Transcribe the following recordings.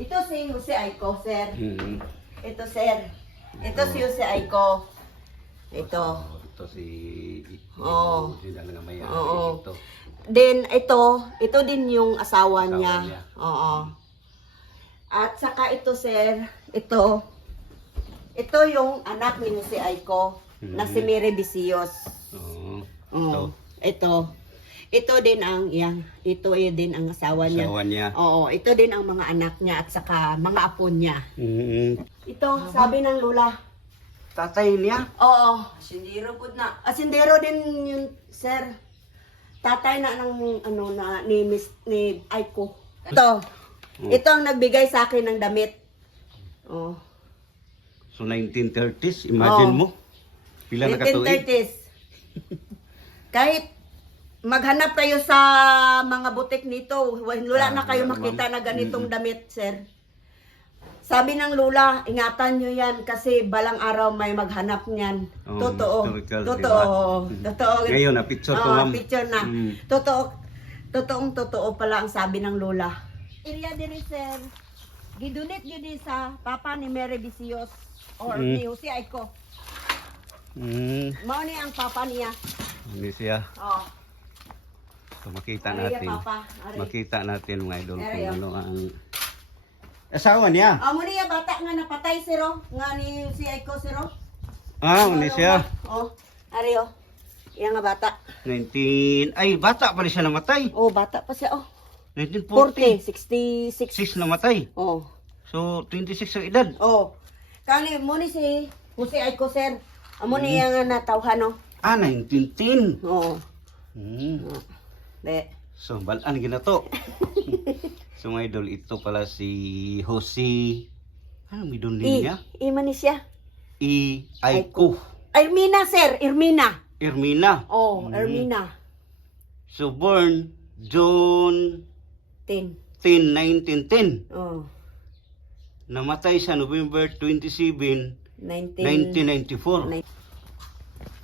Ito si Jose Aiko, sir. Mm. Ito, sir. Ito si Jose Aiko. Ito. Ito si... Oo. Sila nga may Oo. ito. Then, ito din yung asawa Asawa niya. niya. Oo. At saka ito, sir. Ito yung anak ni Jose Aiko na si Mary Bisios. Oo. Oo. Ito din ang din ang asawa niya. Asawa niya. Oo, ito din ang mga anak niya at saka mga apo niya. Mm. Ito, sabi ng lula. Tatay niya? Oo, asindero po na. Asindero din yun, sir. Tatay na ng ni Aiko. Ito ang nagbigay sa akin ng damit. Oh. So 1930s, imagine mo. Pila na katuig? 1930s. Kahit maghanap kayo sa mga butik nito, wala na kayo makita na ganitong damit, sir. Sabi ng lula, ingatan nyo yan kasi balang araw may maghanap niyan. Oh, Totoo. historical, Totoo. diba? Totoo. Ngayon, na-picture ko, ma'am. Picture na. Totoo pala ang sabi ng lula. Area diri, sir. Gidunit gid sa papa ni Mary Bisios or ni Jose Aiko. Mao ni ang papa niya. Hindi siya. Oh. So, makita Ari, natin. papa. Ari. Makita natin mga idol Ari, kung oh. ano ang... Asawa niya? Amo niya bata nga napatay, siro. Nga ni si Aiko, siro. Ah, hindi siya. Oh. Ari, oh. Yan nga bata. 19... Ay, bata pa rin siya namatay. Oh, bata pa siya, oh. 1940. 40, 66. 6 namatay. Oh. So, 26 ang edad. Oh. Kani mo ni si Jose Aiko, sir. Amo niya nga natawhan, no. Ah, 1910. Oh. Hmm. De. So, balaan ginato. So, mga idol, ito pala si Jose... Ano may doon niya? Ima ni siya. Aiko. Irmina, sir. Irmina. Ermina. Oh, Irmina. So, born June 10. 10, 1910. Oh. Namatay sa November 27, 1994.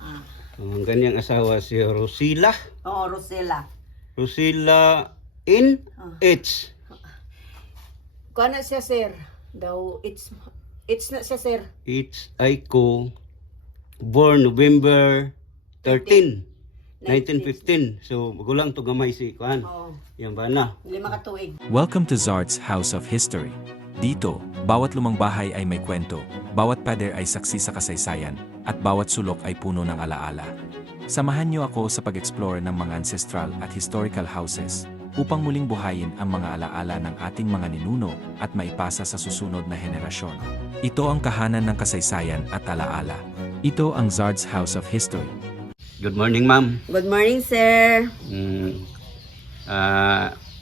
Ah. Ang kanyang asawa si Rosila. Oh, Rosella. Rosila in H. Kuha na siya, sir. Daw, it's na siya, sir. H. Aiko. Born November 13, 1915. So, magulang to gamay si Kuan. Oh, Yan ba na? 5 katuig. Welcome to Zard's House of History. Dito, bawat lumang bahay ay may kwento, bawat pader ay saksi sa kasaysayan, at bawat sulok ay puno ng alaala. Samahan niyo ako sa pag-explore ng mga ancestral at historical houses upang muling buhayin ang mga alaala ng ating mga ninuno at maipasa sa susunod na henerasyon. Ito ang kahanan ng kasaysayan at alaala. Ito ang Zard's House of History. Good morning, ma'am. Good morning, sir.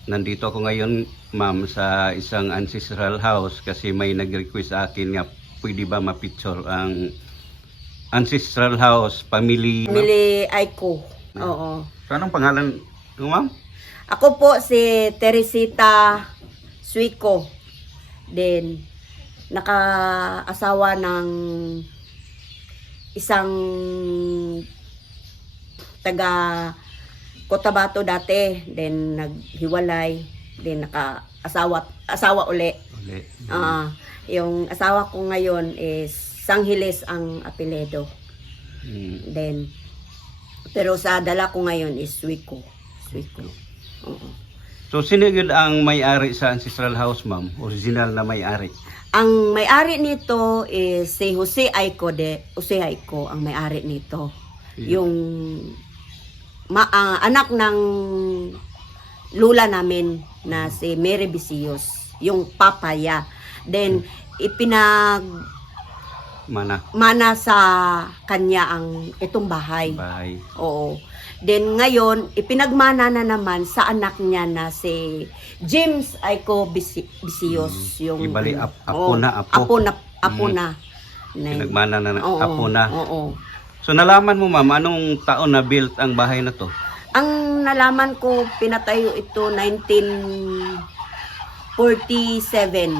Nandito ako ngayon, ma'am, sa isang ancestral house kasi may nag-request sa akin nga pwede ba ma-picture ang ancestral house, family. Mili Aiko. Oo. So, anong pangalan mo, ma'am? Ako po si Teresita Suico. Then, naka-asawa ng isang taga Cotabato dati. Then, naghiwalay. Then, naka-asawa uli. Uli. Yung asawa ko ngayon is Sanghiles ang apelyido. Then, pero sa dala ko ngayon is Suico. Oo. So, sino yun ang may-ari sa ancestral house, ma'am? Original na may-ari? Ang may-ari nito is si Jose Aiko Jose Aiko ang may-ari nito. Yung anak ng lula namin na si Mary Bisios, yung papaya. Then mana sa kanya ang itong bahay. Oo. Then ngayon, ipinagmana na naman sa anak niya na si James Aiko Bisios. Yung Ibali, apo na. Pinagmana na apo na. Oo. So nalaman mo, ma'am, anong taon na built ang bahay na to? Ang nalaman ko, pinatayo ito 1947.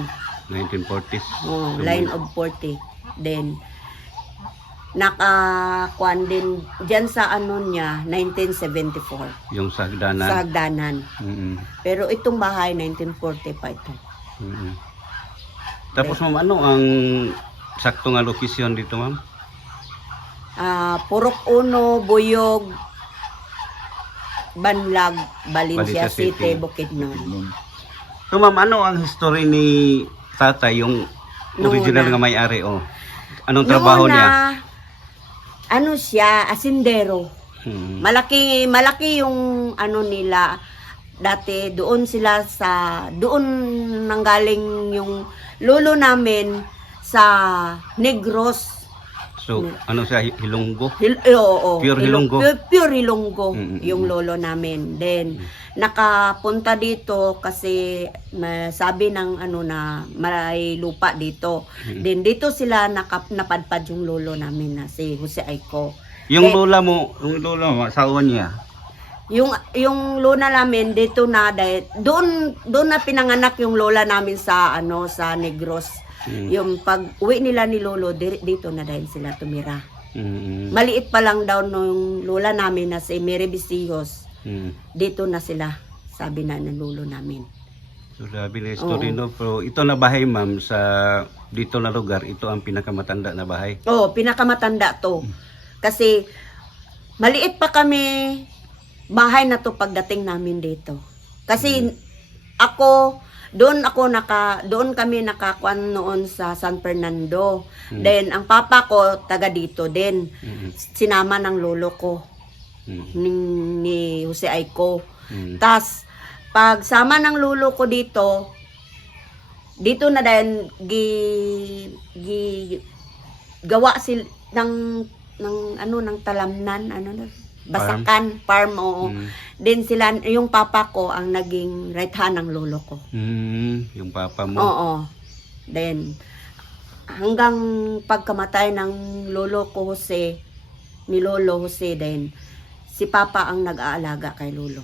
1940s. Oh, line of 40. Then, nakakuan din dyan sa ano niya, 1974. Yung sa hagdanan. Sa hagdanan. Pero itong bahay, 1940 pa ito. Tapos ma'am, ano ang sakto nga location dito ma'am? Purok Uno, Buyog, Banlag, Valencia Valencia City. City, Bukidnon. So ma'am, ano ang history ni tatay, yung original Noong nga may-ari oh? Anong trabaho Noong niya? Ano siya, asindero. Hmm. Malaki yung ano nila. Dati doon sila doon nanggaling yung lolo namin sa Negros. So, ano siya, Hilonggo? Oo. Pure Hilonggo. Pure Hilonggo Mm, yung lolo namin. Then, nakapunta dito kasi sabi ng ano na may lupa dito. Then, dito sila napadpad yung lolo namin na si Jose Aiko. Yung Eh, lola mo, asawa niya? Yung lola namin dito na dahil doon na pinanganak yung lola namin sa sa Negros. Yung pag-uwi nila ni lolo dito na dahil sila tumira. Maliit pa lang daw nung lola namin na si Mary Bisiyos. Dito na sila, sabi na ng lolo namin. So, sabi na story, no? Pero ito na bahay, ma'am, sa dito na lugar, ito ang pinakamatanda na bahay. Oo, pinakamatanda to. Kasi maliit pa kami, bahay na to pagdating namin dito. Kasi doon kami nakakuan noon sa San Fernando. Then ang papa ko taga dito din. Sinama ng lolo ko ni Jose Aiko. Tas pag sama ng lolo ko dito na dahil gawa ng talamnan, basakan, farm, oo. Then sila, yung papa ko ang naging right hand ng lolo ko. Yung papa mo? Oo. Then, hanggang pagkamatay ng lolo ko ni Lolo Jose, then, si papa ang nag-aalaga kay lolo.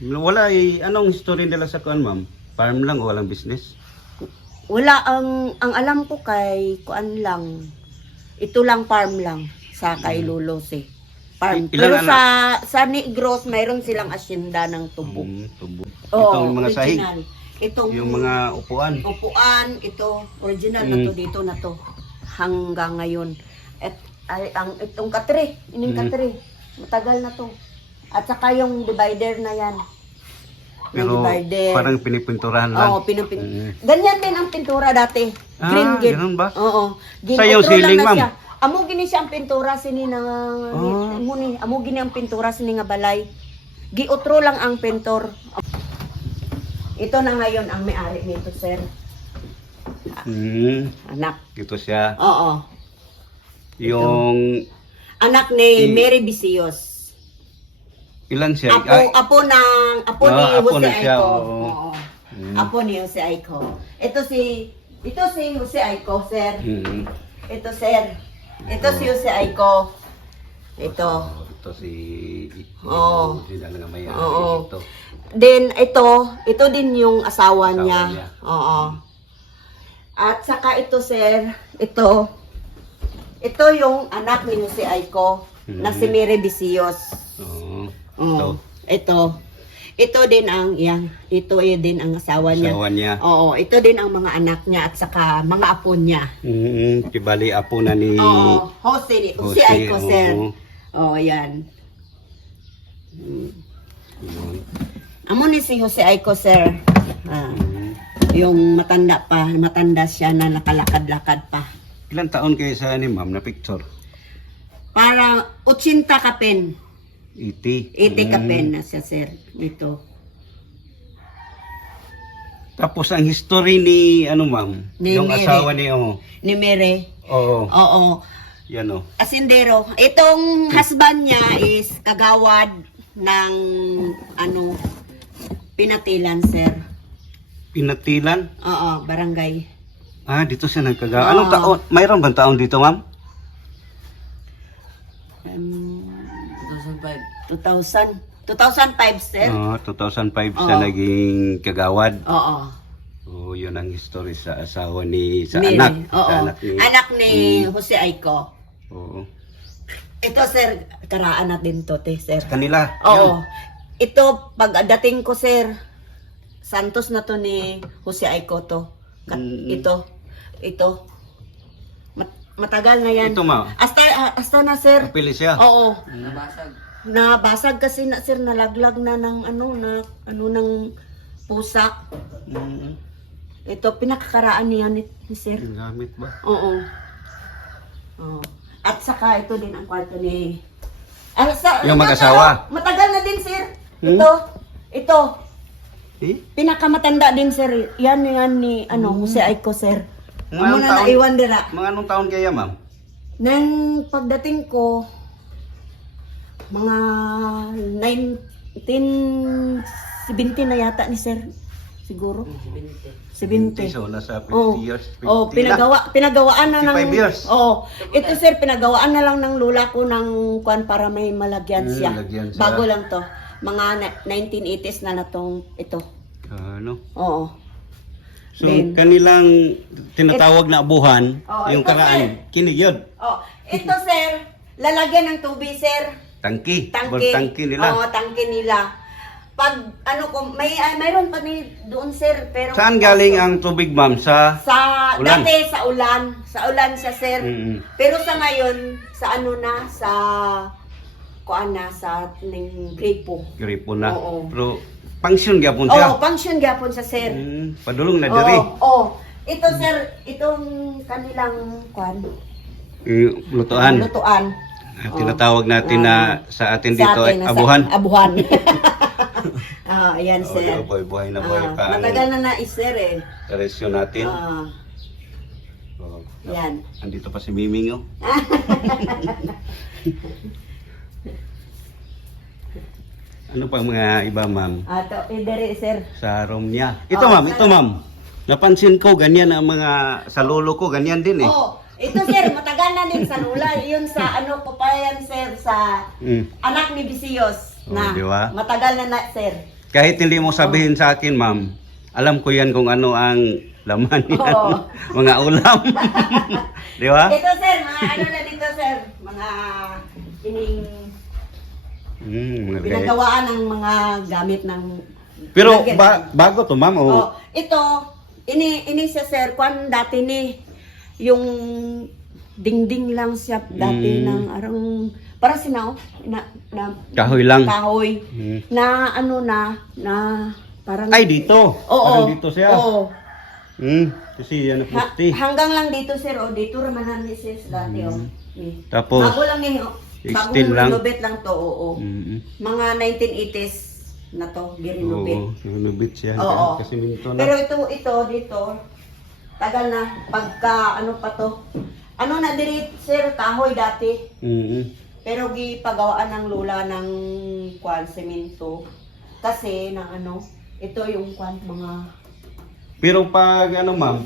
Wala anong history nila sa kuan, ma'am? Farm lang o walang business? Wala, ang alam ko kay kuan lang, ito lang farm lang sa kay Lolo Jose. Farm. Ilang Pero sa Negros, mayroon silang asyenda ng tubo. Tubo. Oo, Itong mga sahig, original. Itong yung mga upuan. upuan, ito, original na to, dito na to. Hanggang ngayon. Itong katre, ining katre, matagal na to. At saka yung divider na yan. Pero divider. parang pinipinturahan lang. Oo, ganyan din ang pintura dati. Green git. Ganun ba? Oo. Sa yung ceiling, ma'am? Amo gini siya ang pintura sini na amo gini ang pintura sini nga balay. Giutro lang ang pintor. Ito na ngayon ang may-ari nito, sir. Anak. Ito siya. Oo. Yung Anak ni Mary Bisiyos. ilan siya? Apo ni apo Jose na siya, Aiko. oo. Oo. Apo ni Jose Aiko. Ito si Jose Aiko, sir. Ito, sir. Ito si Jose Aiko. Ito. Ito si Oo. sila nga may Oo. ito. Then ito din yung asawa niya. niya. Oo. At saka ito, sir, ito yung anak ni Jose Aiko na si Mary Bisiyos. Oo. Ito din ang din ang asawa niya. Asawa niya. Oo, ito din ang mga anak niya at saka mga apo niya. Tibali apo na ni Oo, Jose Aiko, sir. oo. Oo, yan. Yun. Amo ni si Jose Aiko, sir. Yung matanda siya na nakalakad-lakad pa. Ilang taon kayo sa ni ma'am na picture? Para 80 kapen. 80. 80 kapen na siya, sir. Ito. Tapos ang history ni ma'am, Ni yung Mary. asawa ni Ni Mary. Oo. Oo. Yan Asindero. Itong husband niya is kagawad ng Pinatilan, sir. Pinatilan? Oo, barangay. Dito siya nagkagawa. Anong taon? Mayroon bang taon dito, ma'am? 2005, sir. 2005 siya Oo. naging kagawad. Oo. So, yun ang history sa asawa sa Mary. anak. Oo. Sa anak ni... Anak ni Jose Aiko. Oo. Ito, sir, karaan natin to, sir. Kanila. Oo. Ito, pagdating ko, sir, Santos na to ni Jose Aiko to. Ito. Matagal na yan. Ito, ma'am. Hasta na, sir. Kapili siya. Oo. Nabasag kasi na, sir, nalaglag na ng ng pusa. Mm. Ito, pinakakaraan niya ni sir. Ang gamit ba? Oo. Oo. At saka ito din ang kwarto ni... Yung mag-asawa? Matagal na din, sir. Hmm? Ito. Eh? Pinakamatanda din, sir. Yan ni Jose Aiko, sir. Mga Amo anong na taon? naiwan dira. Mga anong taon kaya, ma'am? Nang pagdating ko, mga 1970 na yata ni sir. Siguro. 70. So, nasa 50 Oh. years. 50 Oh, pinagawaan na ng 55 years. Oh, ito sir, pinagawaan na lang ng lula ko ng kwan para may malagyan siya. Lagyan siya. Bago lang to. Mga 1980s na tong ito. Ano? Oo. So, Then- kanilang tinatawag na abuhan, Oh, yung ito, karaan, kinig yun. Oh, ito sir, lalagyan ng tubig sir. Tangki. Tangke. Tangki nila. Oo, tangke nila. Pag mayroon pa ni doon sir, pero Saan galing ang tubig, ma'am? Sa ulan? dati sa ulan siya sir. Mm-mm. Pero sa ngayon, sa ning gripo. gripo na. Oo. Pero, pangsyon gyapon siya. Oh, function gyapon sa sir. Padulong na diri. Oo. Ito sir, itong kanilang kwan, Lutuan. lutuan. Tinatawag natin na sa atin dito ay na sa- abuhan. Abuhan. Ayan Oh, sir. buhay na buhay pa. ang Matagal na sir eh. Tradisyon natin. Oh. Yan. Andito pa si Miming, oh. Ano pa mga iba, ma'am? Ato, dere sir. Sa room niya. Ito, Oh, ma'am. sa Ito, ma'am. Napansin ko, ganyan ang mga sa lolo ko, ganyan din eh. Oh, ito sir, matagal na din sa lula. Yun sa ko pa yan sir, sa Mm. anak ni Bisiyos. Oh, Na, di ba? matagal na sir. Kahit hindi mo sabihin sa akin, ma'am, alam ko yan kung ano ang laman yan. Oo. Mga ulam. Di ba? Ito sir, mga na dito sir, mga ining Mga pinagawaan ng mga gamit ng Pero lagyan. bago to, ma'am. Oh, ito, ini siya sir, kwan dati ni yung dingding lang siya dati ng arang para sinaw na Kahoy lang. kahoy Mm. na na parang Ay, dito. Oo. Parang dito siya. Oo. Kasi yan ang pusti. Hanggang lang dito sir, dito ramanan ni sis dati Tapos, Bago lang ni extend bagong lang. renovate lang to, oo. Mm. Mga 1980s na to, girenovate. Oo, renovate siya. Oo. Kasi minto na. Pero ito dito, tagal na, pagka ano pa to, ano na diri sir, kahoy dati. Mm. Pero gipagawaan ng lula ng kwan, semento. Kasi ng ito yung kwan, mga... Pero pag ma'am,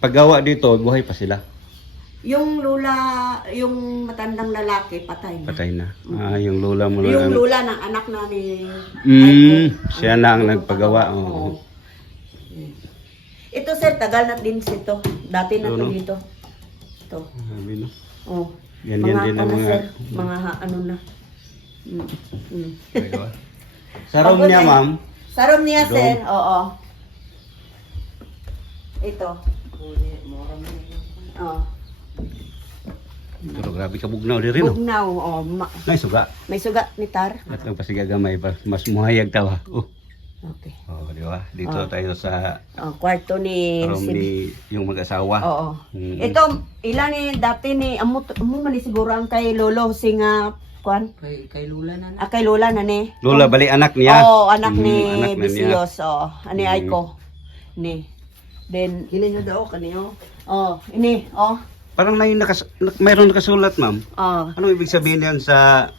paggawa dito, buhay pa sila. Yung lula, yung matandang lalaki, patay na. Patay na. Yung lola mo Yung lula ng anak na ni... siya na ang nagpagawa. Oo. Ito sir, tagal na din ito. Dati na to Ano? dito. Ito. Sabi, no? Oh. Yan mga din ang ano, mga... sir, mga ano na. Diba? Sa room niya, ma'am. Sa room niya, Room. sir. Oo. Ito. Oh. Pero grabe ka bugnaw din rin, no? Bugnaw. Oh, Ay, suga. may sugat ni Tar. At lang pasigagamay pa. Mas muhayag tawa. Okay. Di ba? Dito tayo sa Oh, kwarto ni... room ni yung mag-asawa. Oo. Mm. Ito, ilan ni dati ni amo man ni siguro ang kay Lolo singa kwan. Kay Lula na. Kay Lola na ni. Lola, bali anak niya. Oo, anak ni anak na niya. Bisios. Oo, ani Aiko. Ni. Then, Kini daw kaniyo. oh, ini, oh. Parang mayroon nakasulat, ma'am. Oh. Anong ibig sabihin yan sa...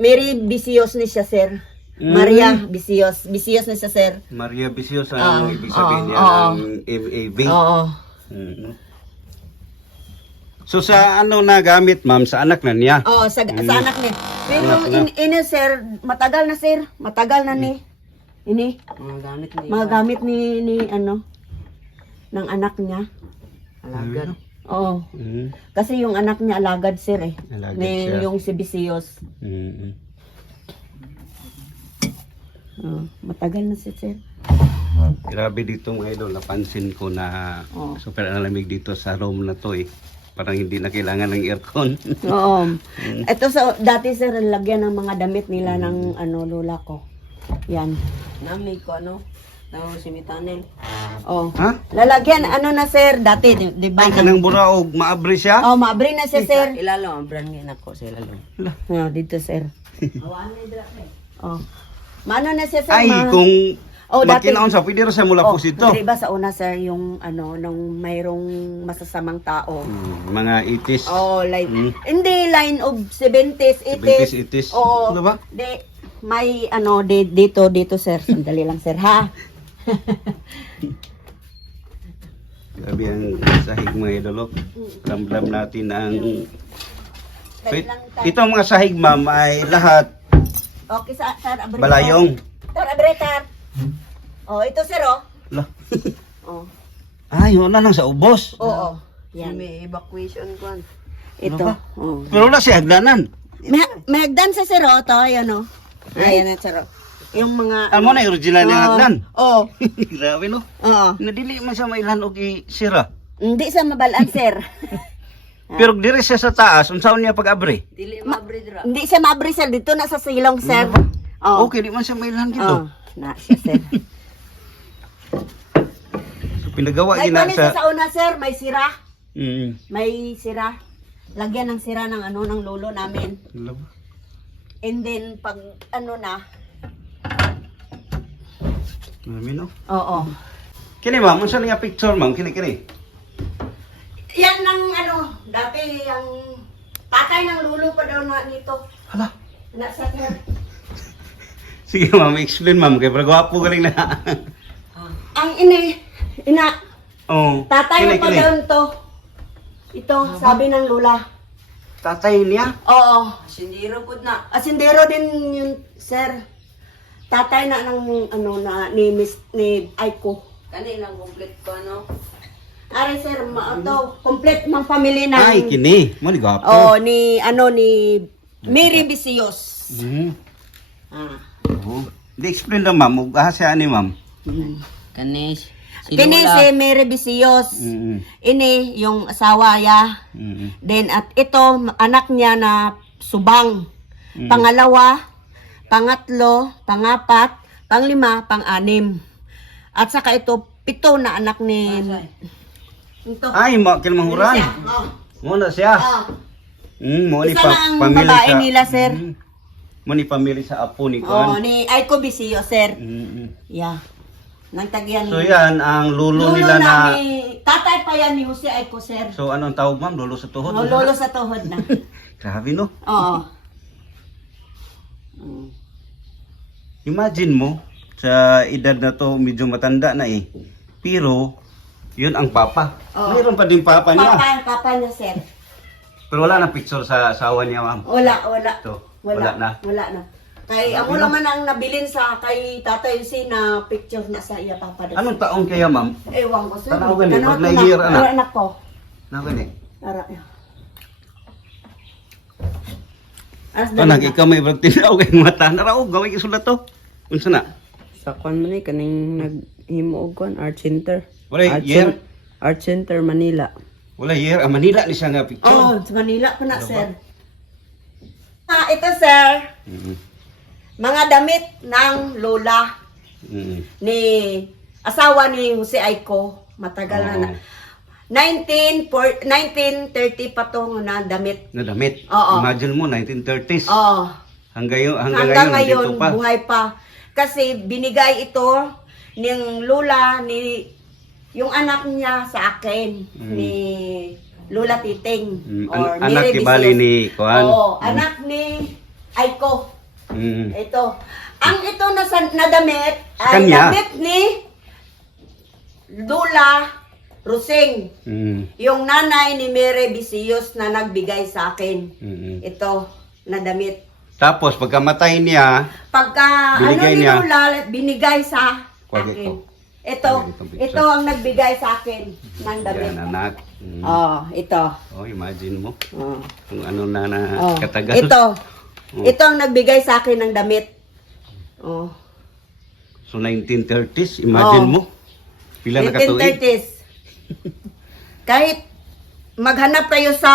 Mary Bisios ni siya, sir. Maria Bisios. Bisios ni siya, sir. Maria Bisios ang ibig sabihin niya ng MAB. Oo. Mm. So sa ano na gamit, ma'am? Sa anak na niya? Oh, sa anak ni. Pero ini, sir, matagal na, sir. Matagal na ni. Ini. Mga gamit ni Mga gamit ni ng anak niya. alagad. Oo. Mm. Kasi yung anak niya alagad, sir eh. Alagad Ni siya. yung si Bisios. Mm. Matagal na si sir. Grabe dito mga idol, napansin ko na Oh. super lamig dito sa room na to eh. Parang hindi na kailangan ng aircon. Oo. Ito sa dati sir, lagyan ng mga damit nila ng ano lola ko. Yan. Nami ko ano. Tawag si Mitanen. Oh. Ha? Lalagyan ano na sir dati, di ba? Ay, kanang buraog, maabri siya? Oh, maabri na siya sir. Ilalo ang brand nga nako sa ilalo. Oh, dito sir. Oh. Maano na siya sir? Ay, kung Oh, dati. makinaon sa, pwede rin sa mula po ito. Di ba sa una sir yung ano nung mayroong masasamang tao. Mga 80s. Oh, like hindi line of 70s, 80s. 70s, 80s. Oo. Ano ba? May ano dito sir. Sandali lang sir ha. Grabe ang sahig mga idolo. Ramdam natin ang... Wait lang tayo. Itong mga sahig ma'am ay lahat Okay sir, abri. balayong. Sir, abri sir. Oh, ito sir oh. Lah. Oh. Ay, wala lang sa ubos. Oo. Yan. Yan. May evacuation ko. Ito. ba? Oh. Pero wala siya hagdanan. May hagdan sa sir oh, to ayan oh. Ayan na sir oh. Yung mga Amo na yung original na hagdan. Oh. Grabe no. Oo. Nadili man siya mailan og isira. Hindi sa mabalaan sir. Pero dire siya sa taas, unsaon niya pag-abri? Dili mabre dira. Hindi siya maabri sir dito na sa silong sir. Oh. Okay, di man siya mailan Oh. gito. Na siya sir. So, pinagawa May gina panis sa... sa una sir, may sira. Mm. May sira. Lagyan ng sira ng ano ng lolo namin. Alam. And then pag ano na, Marami no. oo. Kini ma'am, unsa niya picture ma'am? Kini. Yan ng ano, dati ang tatay ng lolo pa daw na nito. Hala. Nasa sir. Sige ma'am, explain ma'am. Kaya pero gwapo galing na. Ang ina, Oh. tatay kini, mo pa daw to. Ito, sabi ng lula. Tatay niya? Oo. Sindiro pud na. Asindero din yun, sir. Tatay na ng ano na ni Aiko. Kani lang complete ko ano. Ari sir, maato, complete mang family ng Ay, kini. Mo ni gwapo. Oh, ni Mary Bisios. Mm. Ah. Oh. Di explain lang ma'am. Ug siya ani ma'am. Kani Kini si Mary Bisios. Mm. Ini yung asawa ya. Mm. Then at ito anak niya na subang. Pangalawa, pangatlo, pangapat, panglima, pang-anim. At saka ito 7 na anak ni ito. Ay, kinamahuran. Oh. Mo na siya. Oh. Mo ni Isa na ang pamilya babae sa... nila, sir. Mo ni pamilya sa apo ni Oh, Kuan. ni Aiko Bisio, sir. Mm. Yeah. Nang tagyan So yan, ang lulo Lolo nila na... ni tatay pa yan ni Jose Aiko, sir. So anong tawag ma'am? Lolo sa tuhod? Oh, lolo sa tuhod na. Grabe no? Oo. Imagine mo, sa edad na to, medyo matanda na eh. Pero, yun ang papa. Oo. Mayroon pa din papa niya. Papa niya, sir. Pero wala na picture sa asawa niya, ma'am. Wala. Ito, wala na. Wala na. Kay ako naman ang nabilin sa kay Tatay si na picture na sa iya papa. Anong taon kaya, ma'am? Ewan ko, sir. Tanaw gani, Tanaw pag ko na. na-year, anak. Tara, anak ko. Nakani. Tara. Alas Anak, dali na. ikaw may tinaw kayong mata. Naraog, gawin isulat to. Unsa na? Sa kwan man kaning naghimo og kwan art center. Wala year. Art Center Manila. Wala year. Ah, Manila ni siya nga picture. Oh, sa Manila pa na, sir. Ito, sir. Mm. Mga damit ng lola Mm. ni asawa ni Jose Aiko. Matagal na. 1930 pa to na damit. Na damit. Oo. Imagine mo, 1930s. Oh, Hanggang hanggang ngayon, ngayon, nandito pa. buhay pa. Kasi binigay ito ng lola ni yung anak niya sa akin ni Lola Titing or anak Mary ni Bali Bisios. ni Kuan. Oo, anak ni Aiko. Mm. Ito. Ang ito na damit ay Kanya? damit ni Lola Roseng. Mm. Yung nanay ni Mary Bisios na nagbigay sa akin. Mm. Ito na damit. Tapos pagkamatay niya, Pagka Binigay ano ni niya. Lola, binigay sa Wag akin. ito. Ito, Wag itong picture. ito ang nagbigay sa akin ng damit. yan anak. Mm. Oh, ito. Oh, imagine mo Oh. kung ano na Oh. katagal. Ito. Oh. Ito ang nagbigay sa akin ng damit. Oh. So 1930s, imagine Oo. mo. Pila na katuig? 1930s. Kahit maghanap kayo sa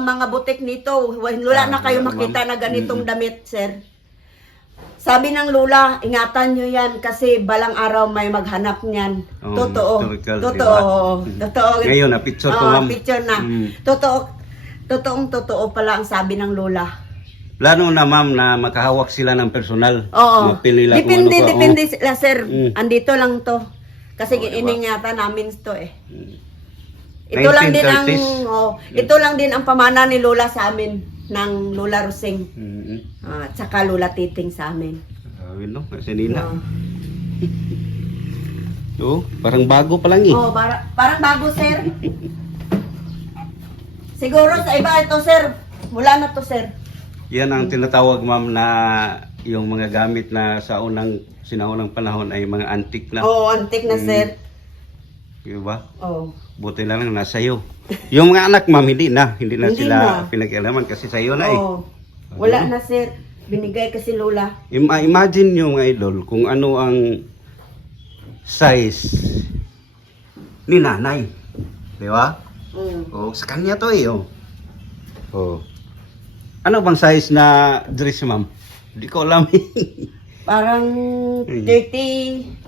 mga butik nito, wala na kayo wala, makita ma'am. na ganitong damit, sir. Sabi ng lula, ingatan nyo yan kasi balang araw may maghanap niyan. Oh, Totoo. historical, Totoo. diba? Totoo. Ngayon, na-picture ko, Oo, ma'am. picture na. Mm. Totoo pala ang sabi ng lula. Plano na, ma'am, na makahawak sila ng personal. Oo. Mapili nila kung Depende, ano pa. depende sila, sir. Mm. Andito lang to. Kasi Oo, diba? iningatan namin to eh. Ito lang din ang 1930s. ito lang din ang pamana ni Lola sa amin ng Lola Rosing. At saka Lola Titing sa amin. Sabi no, kasi nila. Oo. Oo, parang bago pa lang eh. Oh, parang bago, sir. Siguro sa iba ito, sir. Wala na to, sir. Yan ang tinatawag, ma'am, na yung mga gamit na sa sinaunang panahon ay mga antique na. Oo, antik na, sir. Diba? Oh. Buti na lang nasa iyo. Yung mga anak, ma'am, hindi na Hindi sila na. pinag-alaman kasi sa iyo na eh. Oh. Wala na, sir. Binigay kasi Lola. Imagine nyo mga idol kung ano ang size ni nanay. Di ba? Mm. Oh, sa kanya to eh. Oh. Oh. Ano bang size na dress, ma'am? Hindi ko alam. Parang 30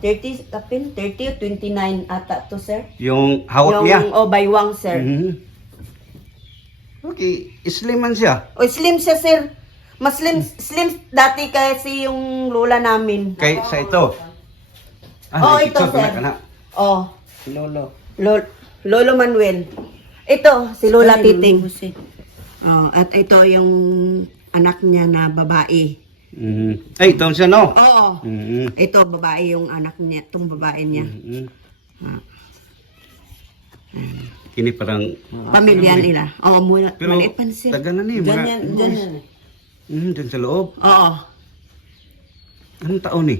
kapin, 30 o 29 ata to, sir. Yung hawak niya. Oh, baywang, sir. Mhm. Okay, slim man siya. O, slim siya, sir. Mas slim dati kasi yung lola namin. Kay sa ito. Oh, may ito, picture ko sir. na kana. Oh, Lolo. Lolo Manuel. Ito, si Lola Ay, Titing. Jose. Oh, at ito yung anak niya na babae. Mhm. Ay, ito siya no. Oo. Mhm. Ito, babae yung anak niya, itong babae niya. Mhm. Ah. Kini parang Pamilya nila. Oo, muna, pero maliit pa na siya. taga na ni mga Diyan. dyan sa loob. Oo. Anong taon ni?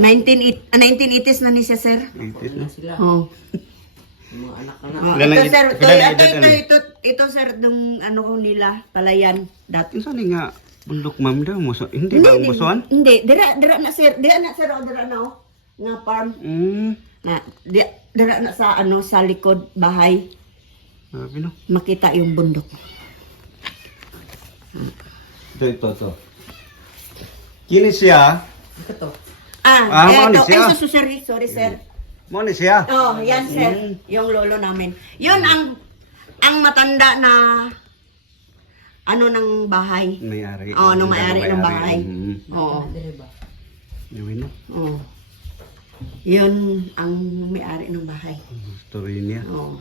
1980s na ni siya, sir. 80s na. Sila. Oo. Yung mga anak-anak. Oh, Ilan ito, ang- sir. ilan ang edad ano? Ito, sir, yung ano ko nila, palayan. Dati. Yung saan nga bundok, ma'am daw mo hindi ba ang musuhan? Hindi, dira na, sir. Dira na, sir. O, dira na, oh. Nga farm. Na, dira na sa, ano, sa likod bahay. Sabi no. Makita yung bundok. Ito. Kini siya. Ito to. Ah, Ito. ano siya? Sorry, sir. Mo ni siya. Oh, yan, sir. Yung lolo namin. Yun ang matanda na ano ng bahay. May-ari. Oo, nung may-ari ng bahay. Oo. Diba? Yun no. Oo. Yun ang may-ari ng bahay. Story niya. Oo.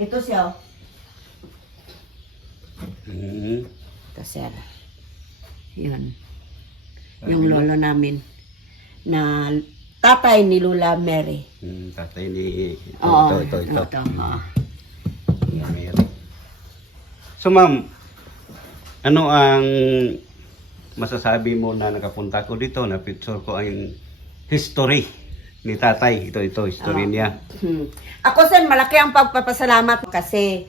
Ito siya. Oh. Mhm. Ito, sir. Yun. Yung lolo namin na tatay ni Lola Mary. Tatay ni Oo. ito. Oo. Mary. So ma'am, ano ang masasabi mo na nakapunta ko dito na picture ko ang history ni tatay? Ito, history niya. Ako, sir, malaki ang pagpapasalamat kasi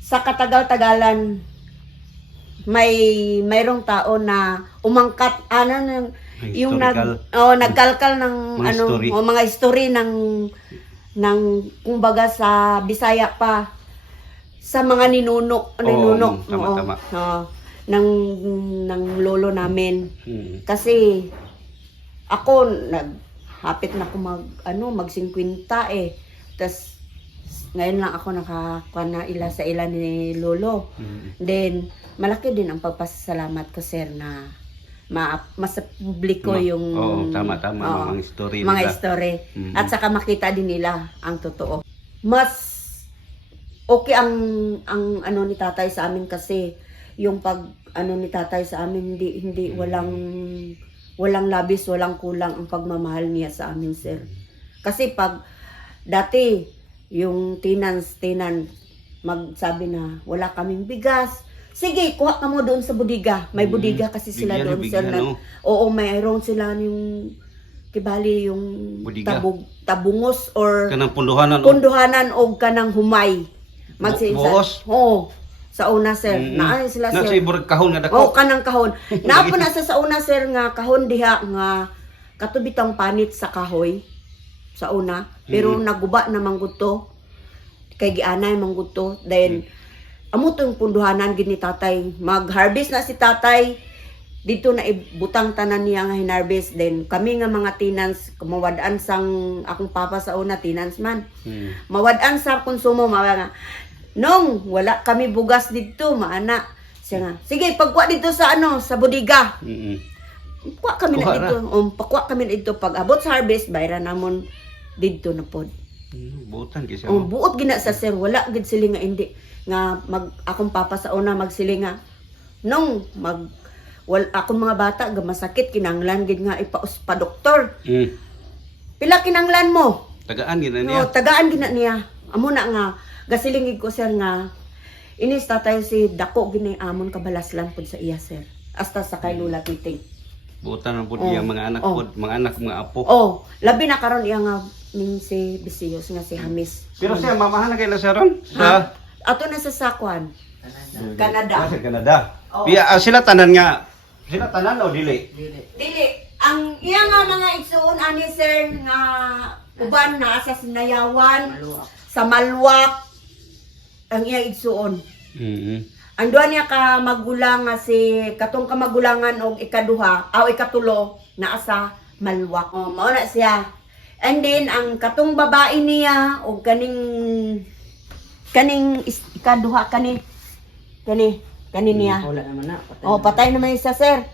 sa katagal-tagalan mayroong tao na umangkat yung nagkalkal ng Mga story. mga history ng kumbaga sa Bisaya pa sa mga ninuno tama. ng lolo namin. Kasi ako naghapit na ako mag 50 eh. Tas ngayon lang ako nakakuha na sa ila ni lolo. Then malaki din ang pagpasalamat ko, sir, na mas publiko yung tama oo, mga story mga nila. story. Mhm. At saka makita din nila ang totoo. Mas okay ang ano ni tatay sa amin kasi yung pag ano ni tatay sa amin hindi walang labis, walang kulang ang pagmamahal niya sa amin, sir. Kasi pag dati yung tenants magsabi na wala kaming bigas, sige, kuha ka mo doon sa budiga. May budiga kasi sila Bigyan, doon, sir. no? Oo, mayroon sila yung kibali yung Budiga. tabungos or Kanang punduhanan. punduhanan o kanang humay. Buos? Oo. Sa una, sir. Naa sila, Na sa sir. iburag kahon nga O, dako. kanang kahon. Napo na sa una, sir, nga kahon diha nga katubitang panit sa kahoy sa una. Pero naguba na mangguto. Kay gianay mangguto. Then, amo to yung punduhanan gini tatay. Mag-harvest na si tatay. Dito na ibutang tanan niya nga hinarvest. Then, kami nga mga tenants, mawadaan sang akong papa sa una, tenants man. Mawadaan sa konsumo, nga, nung wala kami bugas dito, maana. Siya nga, sige, pagkuha dito sa sa bodega. Pakuha kami na Kuha dito. Pakuha kami na dito. Pag abot sa harvest, bayran namon dito na pod. Butan kasi. Buot gina sa sir, wala gid sila nga hindi nga akong papa sa una magsili nga nung akong mga bata ga masakit kinanglan gid nga ipaus pa doktor. Pila kinanglan mo? Tagaan gina niya. No, tagaan gina niya. Amo na nga gasilingig ko sir nga inis tatay si dako gini amon kabalaslan pud sa iya sir. Hasta sa kay Lula Titing. Butan ang pud iya mga anak pud, mga anak mga apo. Oh, labi na karon iya nga ning si Bisiyos nga si Hamis. Pero siya mamahan na kay Lasaron Ha? sa Ato na sa Sakwan. Canada. Sa Canada. Oo. Sila tanan nga. Sila tanan o dili? Dili, ang iya nga mga igsuon ani sir nga uban na sa Sinayawan, sa Malwak ang iya igsuon. Ang duha niya ka magulang nga si katong kamagulangan og ikaduha aw ikatulo naa sa Malwak. Oh, mao na siya. And then ang katong babae niya og kaning ikaduha kani niya. Wala naman na. Patay Oh, na. patay naman isa sir.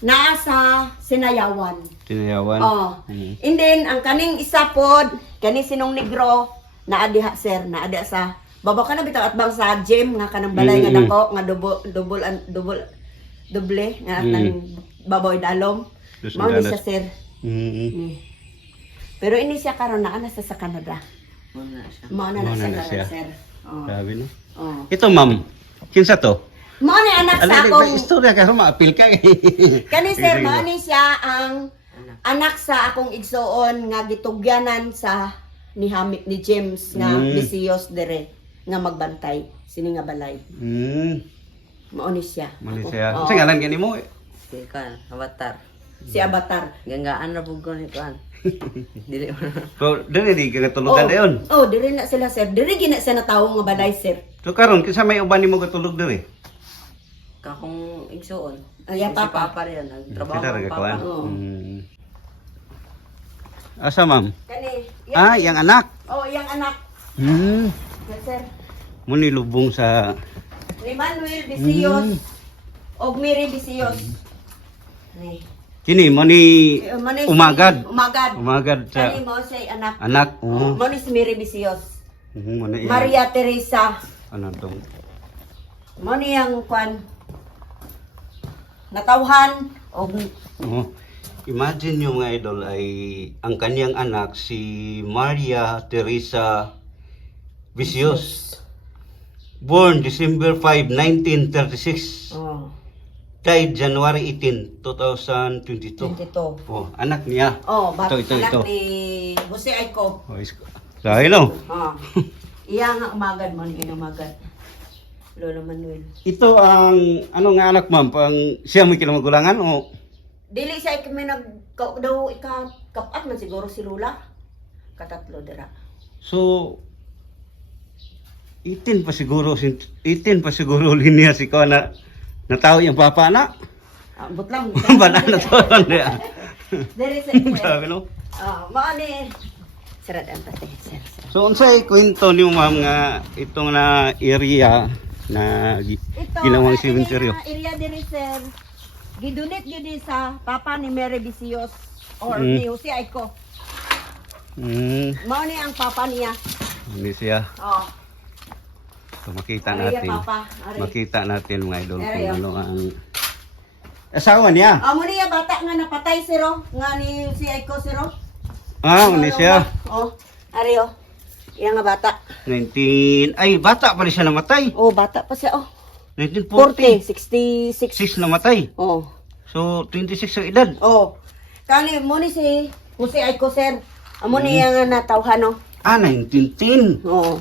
Naa sa Sinayawan. Tinayawan. Oh. And then ang kaning isa pod, kani sinong negro naa diha sir, naa diha sa babaw ka na bitaw at bang sa gym nga kanang balay nga dako nga doble nga nang baboy dalom. Dos Mao ni Andalas. siya sir. Pero ini siya karon naa na sa Canada. Wala siya. Mao na Mao na sa na siya. Canada sir. Oh. Grabe no. Oh. Ito ma'am, kinsa to? Mao ni anak sa Ala, akong istorya ka maapil ka. kani sir mao ni siya ang anak sa akong igsoon nga gitugyanan sa ni James nga Bisiyos dire nga magbantay sini nga balay. Mao ni siya. Malaysia. Oo. Sa ngalan gani mo? Si kan, Avatar. Si Avatar. Ganggaan na pug ko ni kan. Dili mo na. So, dili di ka tulugan dayon. Oh, dire na sila sir. Dire gina sa natawo nga balay sir. So karon kinsa may uban nimo katulog diri? Kakong igsuon. Ay, Si papa. Papa rin, nagtrabaho Kita ra ang ka Papa. kuan. Oo. Asa ma'am? Kani. Yang anak. Oh, yang anak. Yes, sir. Muni lubong sa Ni Manuel Bisiyos. Og Mary Bisiyos. Ni. kini mo ni Mo ni umagad. Umagad. Umagad sa Kani mo siya anak. anak. Oo. Mo ni si Mary Bisiyos. Mo na iya. Maria Teresa. Ano tong? Mo ni ang kwan. Natawhan og Oh. Imagine nyo mga idol ay ang kaniyang anak si Maria Teresa Vicios. Born December 5, 1936. oh, Died January 18, 2022. 22. Oh, anak niya. Oh, Ito, anak ito. ni Jose Aiko. Oh, dahil no. Oh. Iya nga umagad mo ni umagad. Lolo Manuel. Ito ang ano nga anak ma'am, pang siya may kinamagulangan o Dili siya kami daw kapat man siguro si Lula. Katatlo dira. so 18 pa siguro linya si ko na natao yung papa na. Ambot lang. Banana to niya. Dili sa Grabe no. mao ni Sarad ang pati, sir. So unsay kwento niyo ma'am nga itong na area na ginawang cemetery? Area diri sir. Gidunit gyud di sa papa ni Mary Bisiyos or Mm. ni Jose Aiko. Mao ni ang papa niya. Hindi siya. Oh. So makita Ari natin. papa. Ari. Makita natin mga idol Ari, kung ano ang asawa niya. Amo niya bata nga napatay siro nga ni Jose Aiko siro. Ni siya. Oh. Ari oh. Iya nga bata. 19 ay bata pa rin siya namatay. Oh, bata pa siya oh. 1940. 40, 66. 6 namatay. Oh. So 26 ang edad. Oh. Kani mo ni si Jose Aiko sir. Amo niya nga natawhan no. 1910. Oo.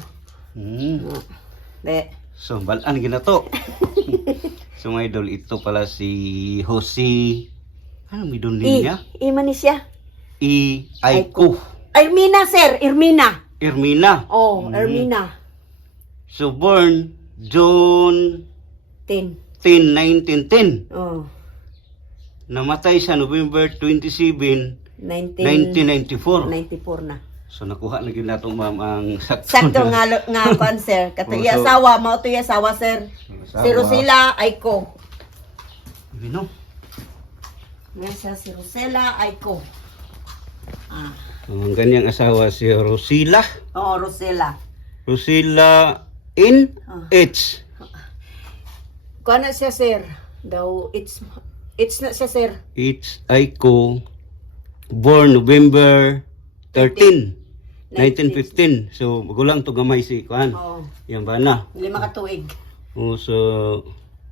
Hmm. De. So, balaan ginato. So, mga idol, ito pala si Jose. Ano may doon niya? Ima ni siya. Aiko. Ermina, sir. Ermina. Ermina. Oh, Ermina. So, born June 10. 10, 1910. Oh. Namatay sa November 27, 1994. 94 na. So, nakuha na gina nato ma'am ang sakto. Sakto nga kuan, sir. Katuya Oh, so- asawa, mao to asawa, sir. Asawa. Si Rosela Aiko. Ano? Ngayon siya si Rosela Aiko. Ah. Ang ganyang asawa si Rosila. Oo, Rosela. Rosila in Ah. H. Kuan na siya, sir. Daw, it's na siya, sir. H. Aiko. Born November 13, 1915. So, magulang to gamay si Kuan. Oo. Yang bana. 5 ka tuig. Oh, so,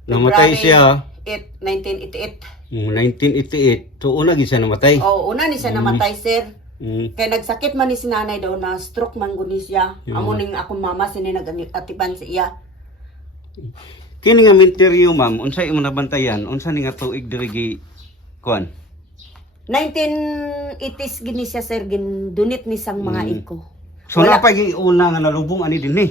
namatay siya 1988. 1988. So, una gid siya namatay. Oh, una ni siya namatay, sir. Mm. Kaya nagsakit man ni si nanay daw na stroke man guni siya. Yeah. Amo ning akong mama sini nag-atiban sa iya. Kini nga minteryo, ma'am, unsa imo nabantayan? Unsa ni nga tuig diri gi Kuan? 1980s gini siya, sir, gindunit ni sang mga iko. So, Wala. napay gi una nga nalubong ani dinhi.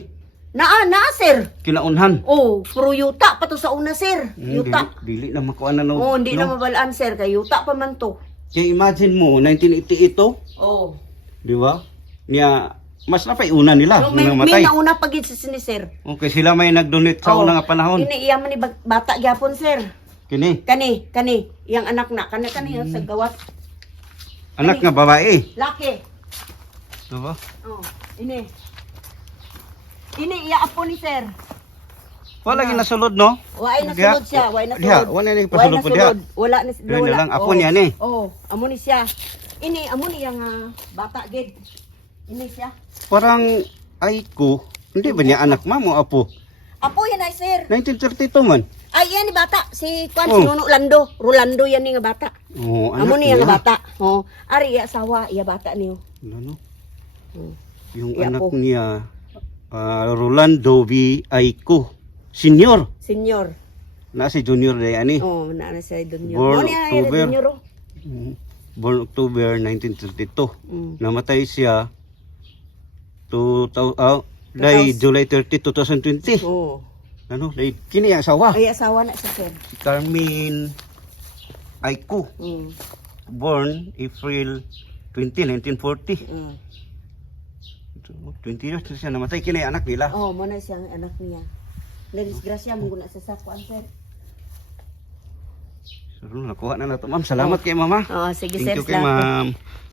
Naa, sir. Kinaunhan. Oh, puro yuta pa to sa una, sir. Yuta. Dili na makuan na no. Oh, hindi na mabalaan, sir, kay yuta pa man to. Kaya imagine mo, 1988 to, Oh. di ba? Niya, mas napay una nila So, nung may namatay. nauna pa gid si sir. Okay, sila may nag-donate sa Oh. una nga panahon. Kini iya man ni bata gyapon, sir. Kini, Kani, iyang anak na, kani yung sa gawat. anak nga babae. Laki. Di ba? Oh, ini. Ini iya apo ni sir. Wala gi nasulod, no? Way na Diha, sulod siya, way na diha, sulod. wala na yung Way pasulod na po diha. sulod. Wala na Diha na lang, apo niya ni. Oh, amo ni siya. Ini amo ni yang bata gid. Ini siya. Parang Aiko, hindi ba niya anak ma'am o apo? Apo yan ay sir. 1932 man. Ay yan ni bata si Kwan Oh. si Nuno Lando. Rolando yan ni nga bata. Oh, Amo anak ni yang niya. bata. Oh, ari iya asawa, iya bata niyo. Ano? Hmm. Yung Iya anak po. niya, Rolando V. Aiko, senior. Senior. Na si junior day ani. Oh, na siya doon yun. Born Mo niya October. junior. Oh. Born October 1932. Mm. Namatay siya day July 30, 2020. Oh. Ano? Day kini ang asawa. Ay asawa na siya sir. Si Carmen Aiko, Mm. born April 20, 1940. Mm. So, 20 years na siya namatay. Kini ang anak nila. Oh, mo na siyang anak niya. Nadisgrasya mo guna sa sakuan sir. So, nakuha na nato, ma'am. Salamat kay mama. Oh, sige Thank sir. you kay salamat. ma'am.